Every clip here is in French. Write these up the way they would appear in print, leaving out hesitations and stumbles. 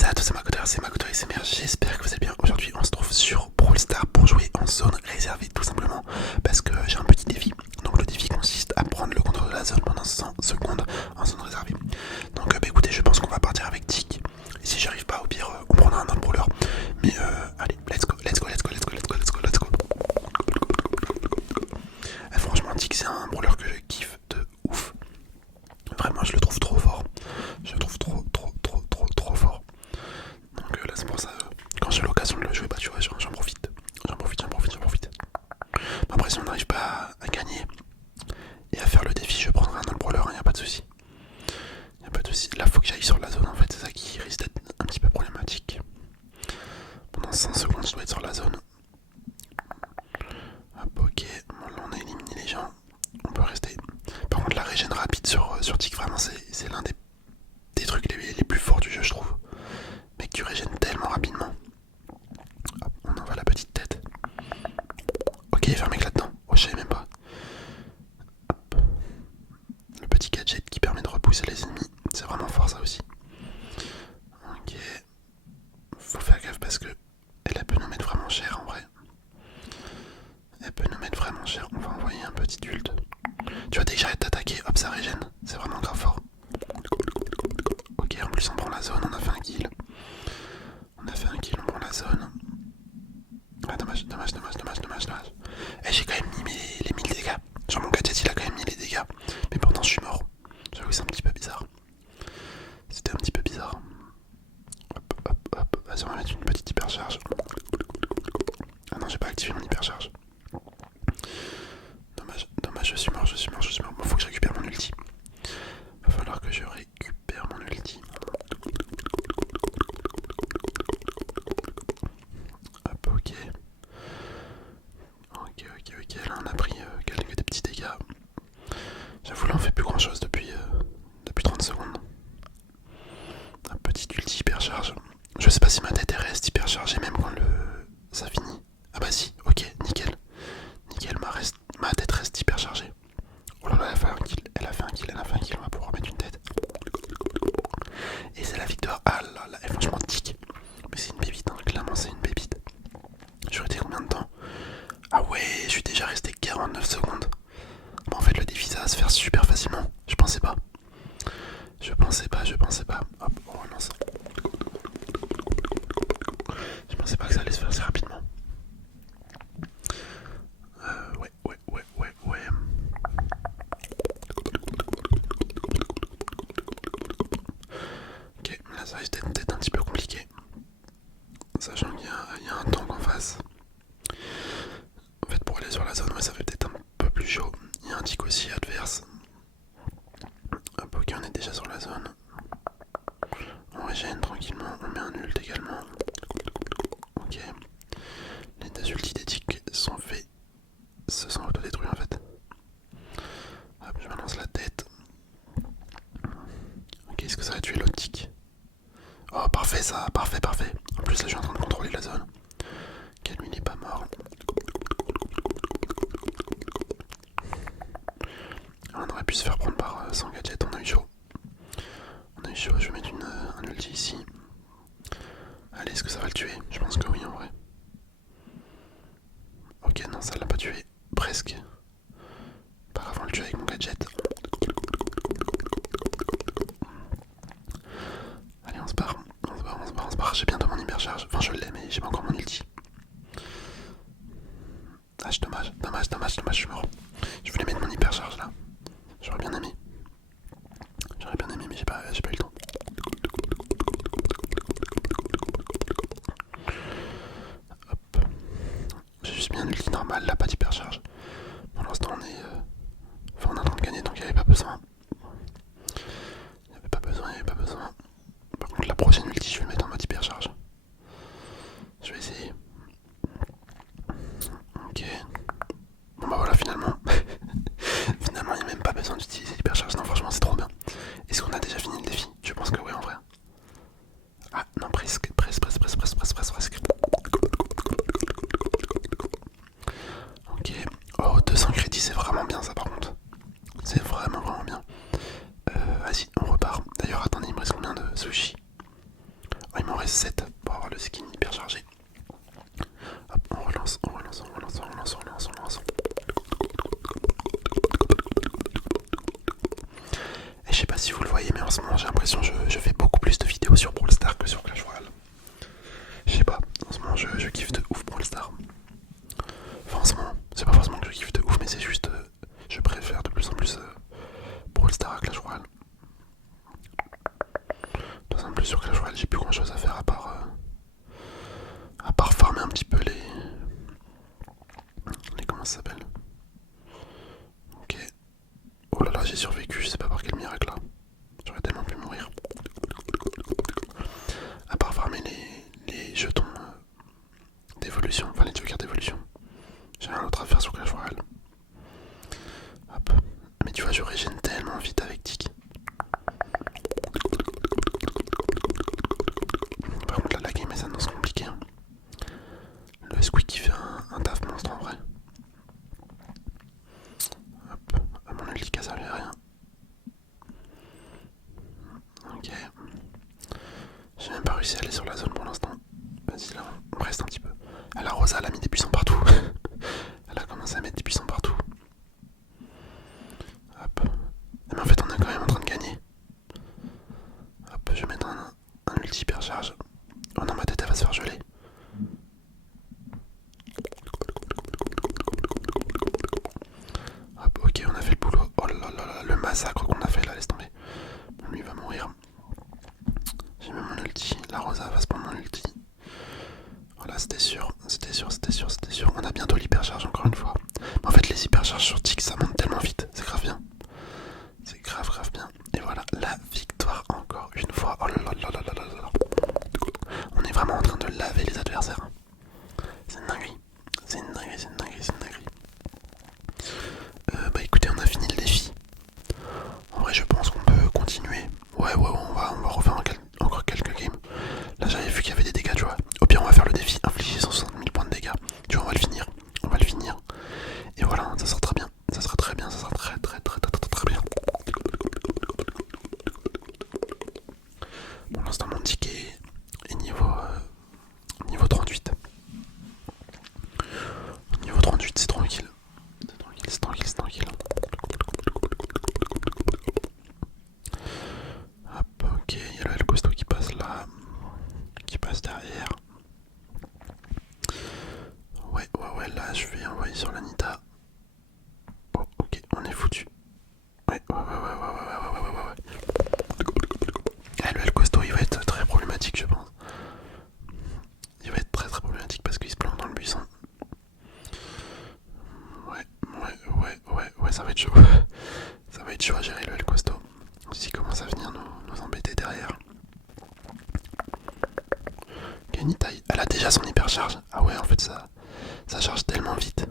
Salut à tous, c'est Makoto SMR, j'espère que vous allez bien. Aujourd'hui on se trouve sur Brawl Stars pour jouer en zone réservée tout simplement parce que j'ai un petit défi. Donc le défi consiste à prendre le contrôle de la zone pendant 100 secondes en zone réservée. Donc écoutez, je pense qu'on va partir avec Tick. Et si j'arrive pas, au pire on prendra un autre brawler. Mais allez, let's go. Franchement Tick c'est un brawler que je kiffe de ouf. Vraiment je le trouve trop fort. Je le trouve trop fort. Donc là c'est pour ça, quand j'ai l'occasion de le jouer, bah tu vois, j'en profite. Bon, après si on n'arrive pas à gagner et à faire le défi, je prendrai un autre brawler, hein, y a pas de souci. Là faut que j'aille sur la zone en fait, c'est ça qui risque d'être un petit peu problématique. Pendant 100 secondes je dois être sur la zone. Hop, ok, bon, là on a éliminé les gens, on peut rester. Par contre la régène rapide sur Tick, vraiment c'est l'un des trucs les plus forts du jeu je trouve. Mec, tu régènes tellement rapidement. Hop, on envoie la petite tête. Ok, il y a un mec là-dedans. Oh, je savais même pas. Hop. Le petit gadget qui permet de repousser les ennemis. C'est vraiment fort ça aussi. Ok. Faut faire gaffe parce que elle peut nous mettre vraiment cher en vrai. Elle peut nous mettre vraiment cher. On va envoyer un petit ult. Tu vois, dès que j'arrête d'attaquer, hop, ça régène. C'est vraiment grave fort. Ok, en plus on prend la zone, on a fait un kill. On prend la zone. Ah, dommage. Et j'ai quand même mis les 1000 dégâts. Genre mon gadget il a quand même mis les dégâts. Mais pourtant je suis mort. J'avoue que c'est un petit peu bizarre. C'était un petit peu bizarre. Hop. Vas-y, on va mettre une petite hypercharge. Ah non, j'ai pas activé mon hypercharge. Dommage, je suis mort. Bon, faut que je récupère mon ulti. Va falloir que je récupère mon ulti. Hop, ok. Là on a pris quelques des petits dégâts. J'avoue là on fait plus grand chose depuis 30 secondes. Un petit ulti hypercharge. Je sais pas si ma tête reste hyperchargée même quand ça finit. Ah bah si, ok, nickel. Ma tête reste hyperchargée. Oh là là, elle a fait un kill, on va pouvoir mettre une tête. Et c'est la victoire. Ah là là, et franchement Tick. Mais c'est une bébite, hein. Clairement c'est une bébite. J'aurais été combien de temps? Ah ouais, je suis déjà resté 49 secondes. Bon, en fait le défi ça va se faire super facilement. Je pensais pas. Hop, on relance. Je pensais pas que ça allait se faire assez rapidement. Ouais. Ok, là ça risque d'être un petit peu compliqué. Sachant qu'il y a un tank en face. En fait pour aller sur la zone, ouais, ça fait peut-être un peu plus chaud. Il y a un tick aussi adverse. Hop, ok, on est déjà sur la zone. On régène tranquillement, on met un ult également. Ok. Les deux ultis des ticks sont faits. Se sont autodétruits en fait. Hop, je balance la tête. Ok, est-ce que ça va tuer l'autre tick? Oh, parfait ça, parfait. En plus là je suis en train de contrôler la zone. Ok, lui il n'est pas mort. On aurait pu se faire prendre par son gadget, on a eu chaud. Je vais mettre un ulti ici. Allez, est-ce que ça va le tuer? Je pense que oui en vrai. Ok, non, ça l'a pas tué. Presque. Pas grave, on le tue avec mon gadget. Allez, on se barre. J'ai bientôt mon hypercharge. Enfin, je l'ai, mais j'ai pas encore mon ulti. Ah, c'est dommage, je suis mort. Je voulais mettre mon hypercharge là. J'aurais bien aimé, mais j'ai pas eu le temps. Hop. J'ai juste mis un ulti normal, là, pas d'hypercharge. Pour l'instant, on est en train de gagner, donc il n'y avait pas besoin. Par contre, la prochaine ulti, je vais le mettre en mode hypercharge. Je vais essayer. Ok. Bon bah voilà, finalement. Finalement, il n'y a même pas besoin d'utiliser l'hypercharge. Non, franchement, c'est trop bien. Est-ce qu'on a déjà fini le défi? Je pense que oui, en vrai. Ah non, presque. m'en reste 7 pour avoir le skin hyper chargé. Hop, on relance. Et je sais pas si vous le voyez, mais en ce moment j'ai l'impression que je fais beaucoup plus de vidéos sur Brawl Stars que sur Clash Royale. Je sais pas, en ce moment je kiffe de ouf Brawl Stars. Enfin en ce moment, c'est pas forcément que je kiffe de ouf, mais c'est juste je préfère de plus en plus Brawl Stars à Clash Royale. De plus en plus sur Clash Royale, j'ai plus grand chose à faire à part farmer un petit peu les comment ça s'appelle. Ok. Oh là là, j'ai survécu, je sais pas par quel miracle là. J'aurais tellement pu mourir. À part farmer les jetons d'évolution, enfin les jokers d'évolution. J'ai rien d'autre à faire sur Clash Royale. Hop. Mais tu vois, je régène tellement vite avec Tic. Par contre là, la game ça s'annonce compliqué. Hein. Le Squeak qui fait un taf monstre en vrai. Hop. À mon ulti ça servait à rien. Ok. J'ai même pas réussi à aller sur la zone pour l'instant. Vas-y là, on reste un petit peu. Ah, la Rosa elle a mis des buissons partout. Elle a commencé à mettre des buissons partout. Hop. Mais en fait on est quand même en train de gagner. Hop, je vais mettre un ulti hyper charge. Oh non, ma tête elle va se faire geler. Hop, ok, on a fait le boulot. Oh là là là, le massacre qu'on a fait là, laisse tomber. Bon, lui il va mourir. J'ai mis mon ulti. La Rosa va se prendre mon ulti. Voilà, c'était sûr. On a bientôt l'hypercharge encore une fois. Mais en fait, les hypercharges sur Tic ça monte tellement vite. C'est grave bien. C'est grave bien. Et voilà, la victoire encore une fois. Oh là là là là là là là. On est vraiment en train de laver les adversaires. C'est une dinguerie. Bah écoutez, on a fini le défi. En vrai, je pense qu'on peut continuer. Ouais, on va refaire encore quelques games. Là, j'avais vu qu'il y avait des dégâts, tu vois. Au pire, on va faire le défi, infliger 160 000 points de dégâts. Tu vois, on va le finir. Et voilà, ça sera très bien. Ça sera très bien. Bien. Pour l'instant, mon ticket est niveau 38. Niveau 38, c'est tranquille. C'est tranquille. Hop, ok, il y a le El Costo qui passe là. Qui passe derrière. Ouais, là je vais envoyer sur la Nita. Oh, ok, on est foutu. Ouais. Le El Costo, il va être très problématique, je pense. Il va être très problématique parce qu'il se plante dans le buisson. Ouais, ça va être chaud. Ça va être chaud à gérer le El Costo. S'il commence à venir nous embêter derrière. Nita, elle a déjà son hypercharge. Ah ouais, en fait ça charge tellement vite.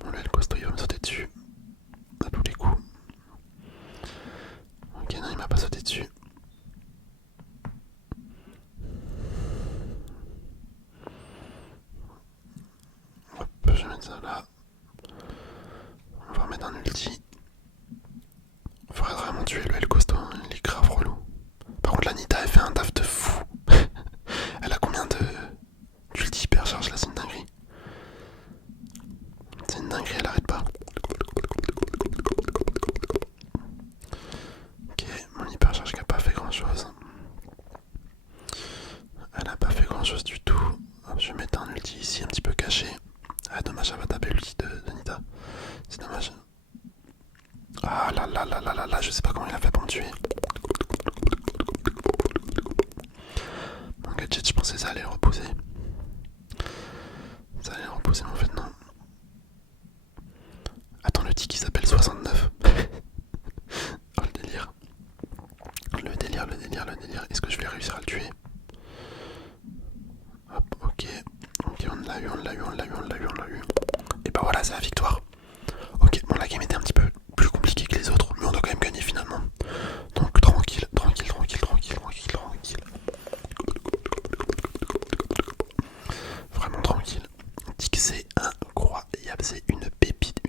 Bon, là, le costaud il va me sauter dessus. À tous les coups. Ok, non, il m'a pas sauté dessus. Hop, je vais mettre ça là. On va remettre un ulti. Faudrait vraiment tuer le El Costo, il est grave relou. Par contre, la Nita, elle fait un taf de fou. Elle a combien d'ulti hypercharge là, c'est une dinguerie. Elle arrête pas. Ok, mon hypercharge qui a pas fait grand chose. Elle a pas fait grand chose du tout. Hop, je vais mettre un ulti ici un petit peu caché. Ah dommage, elle va taper l'ulti de Nita. C'est dommage. Ah là, je sais pas comment il a fait pour me tuer. Mon gadget, je pensais que ça allait le reposer. Mais en fait non. Attends, le tic il s'appelle 69. Oh le délire. Est-ce que je vais réussir à le tuer? Hop, ok, on l'a eu. Et bah voilà, c'est la victoire. Ok, bon la game était un petit peu plus compliquée que les autres, mais on a quand même gagné finalement. Donc tranquille. Vraiment tranquille. Tic c'est incroyable, c'est une pépite.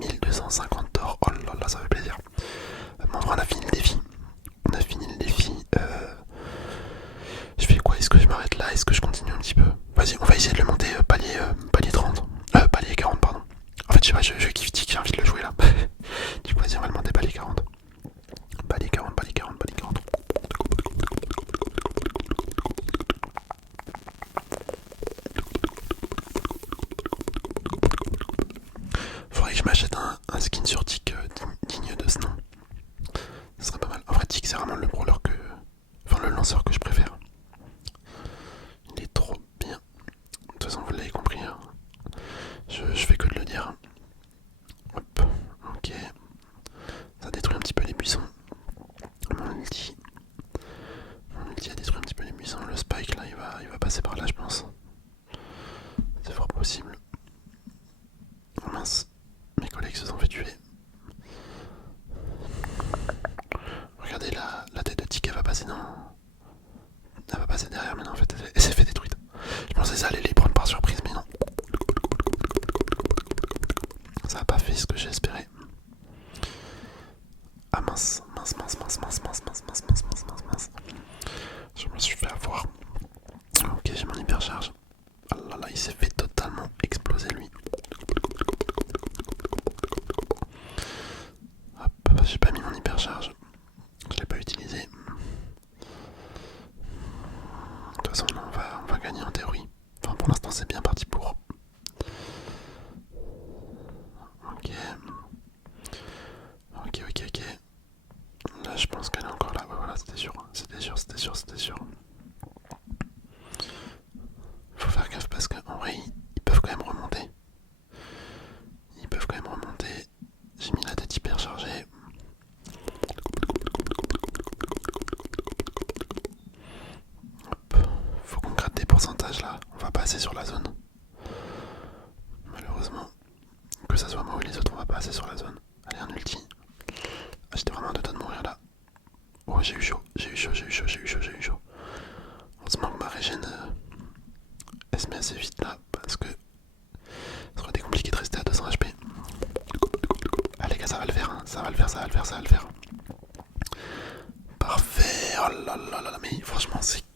1250 d'or, oh là là, ça fait plaisir. pas les 40. Pas les 40, pas les 40, pas les 40. Faudrait que je m'achète un skin sur Tick digne de ce nom. Ce serait pas mal. En vrai, Tick, c'est vraiment le brawler que. Enfin, le lanceur que je préfère. Il est trop bien. De toute façon, vous l'avez compris. Hein. Je fais que de le dire. Hop, ok. Ça détruit un petit peu les buissons. Mon ulti a détruit un petit peu les buissons. Le spike là, il va passer par là, je pense. C'est fort possible. Oh mince, mes collègues se sont fait tuer. Regardez la tête de Tick, elle va passer dans. Elle va passer derrière, mais non, en fait, elle s'est fait détruite. Je pensais que ça allait les prendre par surprise, mais non. Ça a pas fait ce que j'espérais. Ah mince, mince, mince, mince, mince, mince, mince, mince, mince, mince, mince, mince. Je me suis fait avoir. Ok, j'ai mon hypercharge. Ah là là, il s'est fait totalement exploser lui. Hop, j'ai pas mis mon hypercharge. Je l'ai pas utilisé. De toute façon, on va gagner en théorie. Enfin, pour l'instant, c'est bien parti pour. Ok. Ok, ok, ok. Là, je pense qu'elle est encore là. Ouais, voilà, c'était sûr. C'était sûr, c'était sûr, c'était sûr. Faut faire gaffe parce qu'en vrai, ils peuvent quand même remonter. Ils peuvent quand même remonter. J'ai mis la tête hyper chargée. Hop. Faut qu'on gratte des pourcentages là. On va passer sur la zone. Malheureusement. Que ça soit moi ou les autres, on va passer sur la zone. Allez, un ulti. Ah, j'étais vraiment de temps de mourir là. Oh, j'ai eu chaud, j'ai eu chaud, j'ai eu chaud, j'ai eu chaud, j'ai eu chaud. Heureusement que ma régène elle se met assez vite là parce que ça aurait été compliqué de rester à 200 HP. Ah les gars, ça va le faire, hein. Ça va le faire, ça va le faire, ça va le faire. Parfait, oh là là là là, mais franchement c'est